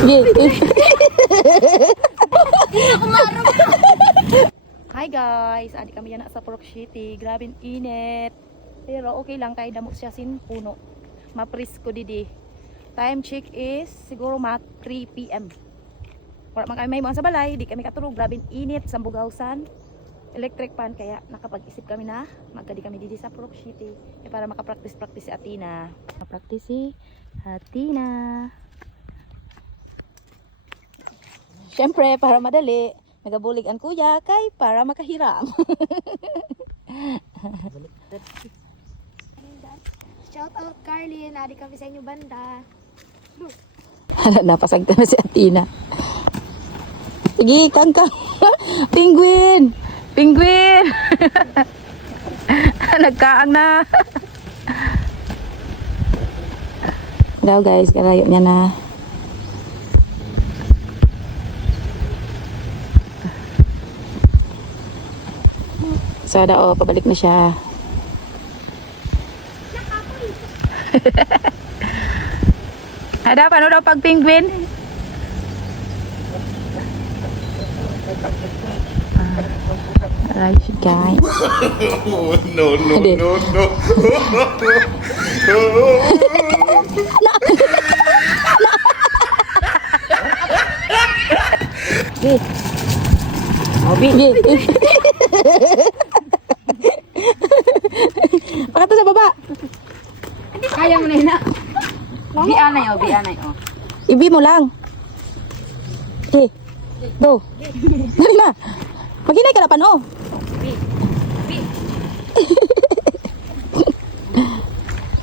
Hi guys, adi kami yan sa Purok City. Grabing init. Pero okay lang kay damo siya sin puno. Maprisko didi. Time check is siguro 3 PM. Wala man kami may mga sa balay, di kami katulog. Grabing init sa Bugawsan. Electric fan kaya nakapag-isip kami na magkadi kami didi sa Purok City para makapractice si Atina. Makapractice si Atina. Syempre para madali, nagabulig ang kuya kay para makahiram. Shout out Carly, nadi kami sa inyo banda. Napasagta na si Atina. Sige, kangkang. Penguin. Penguin. Nagkaang na. Daw guys, karayo niya na. So daw, pabalik na siya. Ada paano daw pag penguin? Alright guys. No. Pakato sa baba. Kaya mo na yun na. Bianay o. Ibi mo lang. Okay. Go. Dali na. Maghinay ka na pan, oh.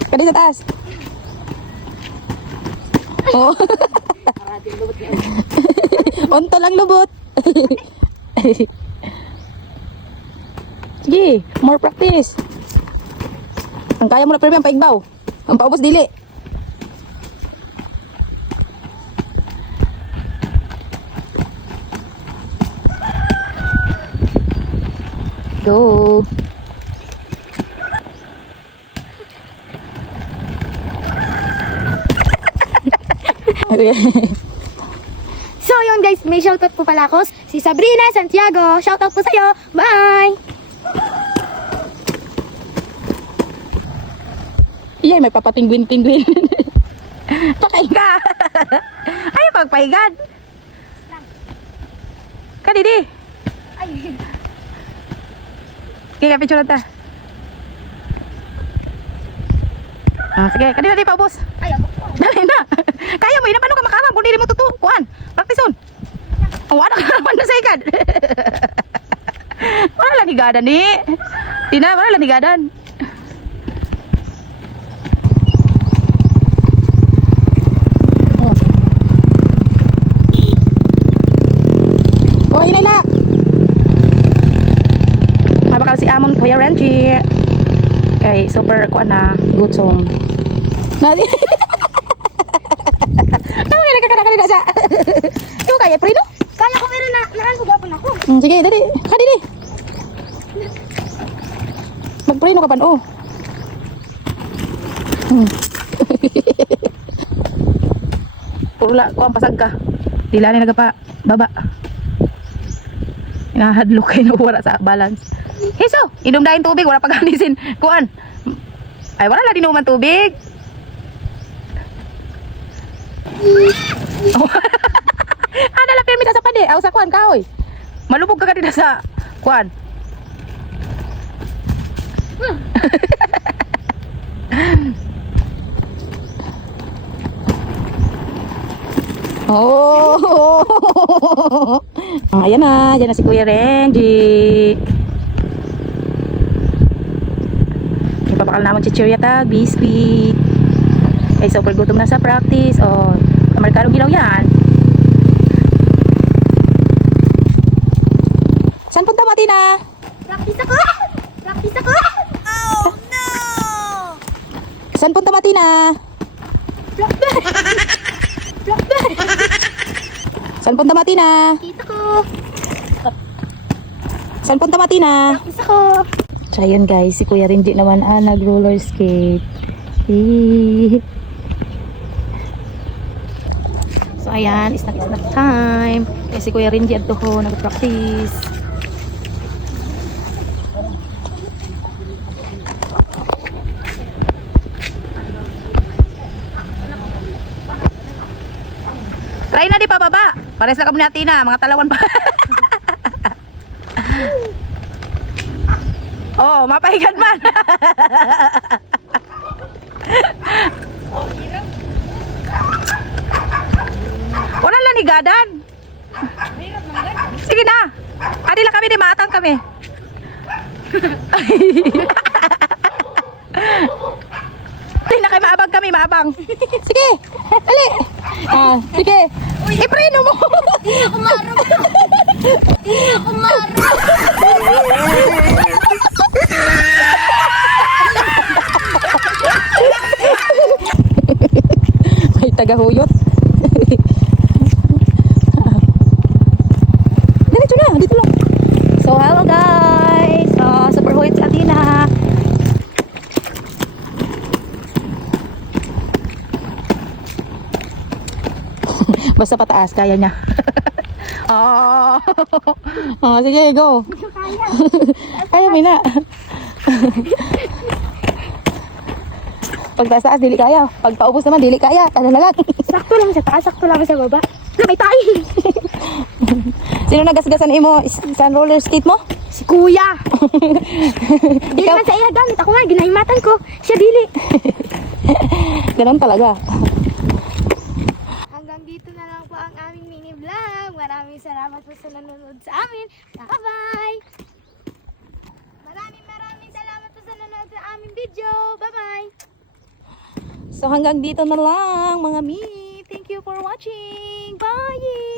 Kadi sa taas. Oh. Onto lang lubot. Sige, more practice. Ang kaya mo na pero ang paigbaw. Ang paubos dili. Go. So yun guys, may shoutout po pala ako. Si Sabrina Santiago. Shoutout po sa'yo. Bye! Iyay, may papatingwin-tingwin. Pakain ka. Ayaw pagpahigan. Kadidi. Ay, Kaya picture ta. Sige, kadidi paubos. ay, ako po. Dali na. Kaya mo, paano ka makaram kung hindi mo tutukuan. Practice on. Oh, ano ka naman na sa ikad? Wala lang higadan ni. Tina, wala lang higadan. Oh, inay na. Mabakal si Amon Kuya Renji. Okay, super kuan na gutom. Nadi. Tawa ka kanina sa. Ikaw kaya prino? Kaya ko meron na. Nakakagapon ako. Sige, dali. Kadidi. Magprino ka pa, oh. Purula ko ang pasag ka. Dila ni nagapa baba. Inahadlo kay no wala sa balance. Hiso, inom dahin tubig wala paganisin. Kuan. Ay wala la dinuman tubig. Ana la permita sa pade, aw sa kuan kahoy. Malubog ka kadida sa kuan. Oh. Ayan na, dyan na si Kuya Renji. Ipapakal naman si Cheeria tag, biscuit. Ay, super gutom na sa practice. Oh, kamarkarong gilaw yan. Saan punta mo, Tina? Practice ako! Practice ako! Oh no! Saan punta mo, Tina? Blackbird! Blackbird! Saan punta mo, Tina? Kita ko! Saan punta mo, Tina? Practice ako! So, ayun guys, si Kuya Renji naman nag-roller skate. So ayan, snack time. Kasi Kuya Renji at toho nag-practice. Try na di pa baba. Pares na kami natin na, mga talawan pa. Oh, mapahigan man. Wala lang nigadan. Sige na. Adi lang kami, di matang kami. Hindi na kayo maabang kami, maabang. Sige, dali. Sige. Ipreno mo. Hindi ako marunong. Hindi ako marunong. May tagahuyot. Dito na, dito lang. So, hello guys. Super huyot si Athena. Basta pataas, kaya niya. Sige, go. Kaya, Mina. Pag taas, dili kaya. Pag paubos naman, dili kaya. Ano na lang. Sakto lang sa taas, sakto lang sa baba. Na, may tayo. Sino nagasgasan mo sa roller skate mo? Si Kuya. Hindi Ikaw? naman sa iya gamit. Ako nga, ginahimatan ko. Siya dili. Ganon talaga. Hanggang dito na lang po ang aming mini vlog. Maraming salamat po sa nanonood sa amin. Bye-bye! Maraming salamat po sa nanonood sa aming video. Bye-bye! So hanggang dito na lang mga mi. Thank you for watching. Bye!